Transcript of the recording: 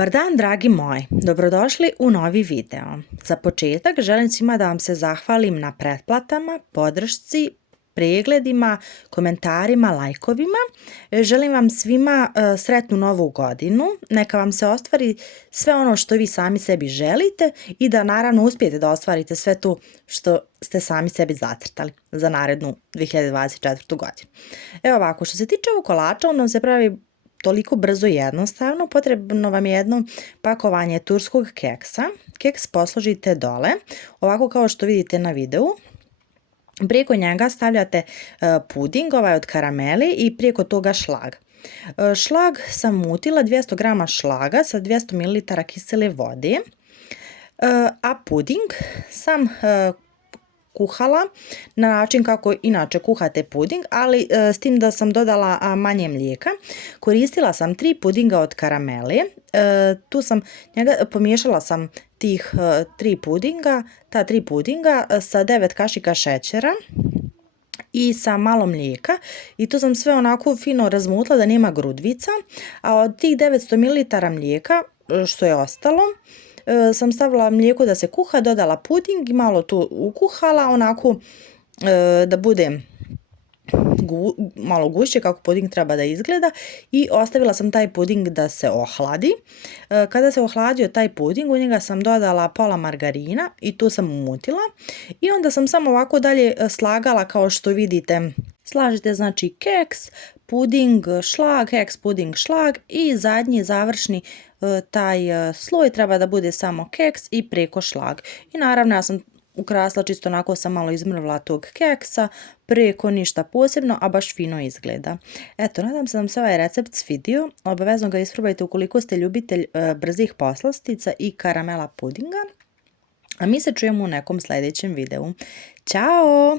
Dobar dan, dragi moji. Dobrodošli u novi video. Za početak želim svima da vam se zahvalim na pretplatama, podršci, pregledima, komentarima, lajkovima. Želim vam svima sretnu novu godinu. Neka vam se ostvari sve ono što vi sami sebi želite i da naravno uspijete da ostvarite sve to što ste sami sebi zacrtali za narednu 2024. godinu. Evo ovako, što se tiče ovog kolača, on se pravi toliko brzo i jednostavno. Potrebno vam je jedno pakovanje turskog keksa. Keks posložite dole, ovako kao što vidite na videu. Preko njega stavljate puding, ovaj od karameli, i preko toga šlag. Šlag sam mutila, 200 g šlaga sa 200 ml kisele vode, a puding sam kuhala na način kako inače kuhate puding, ali s tim da sam dodala manje mlijeka. Koristila sam 3 pudinga od karamele. Pomiješala sam tih 3 pudinga sa 9 kašika šećera i sa malo mlijeka, i to sam sve onako fino razmutila da nema grudvica. A od tih 900 ml mlijeka što je ostalo, sam stavila mlijeko da se kuha, dodala puding i malo to ukuhala onako da bude malo gušće kako puding treba da izgleda, i ostavila sam taj puding da se ohladi. Kada se ohladio taj puding, u njega sam dodala pola margarina i tu sam umutila, i onda sam samo ovako dalje slagala kao što vidite. Slažite znači keks, puding, šlag, keks, puding, šlag, i zadnji završni taj sloj treba da bude samo keks i preko šlag. I naravno ja sam ukrasila čisto onako, sam malo izmrvla tog keksa, preko ništa posebno, a baš fino izgleda. Eto, nadam se da vam se ovaj recept svidio. Obavezno ga isprobajte ukoliko ste ljubitelj brzih poslastica i karamela pudinga. A mi se čujemo u nekom sljedećem videu. Ćao!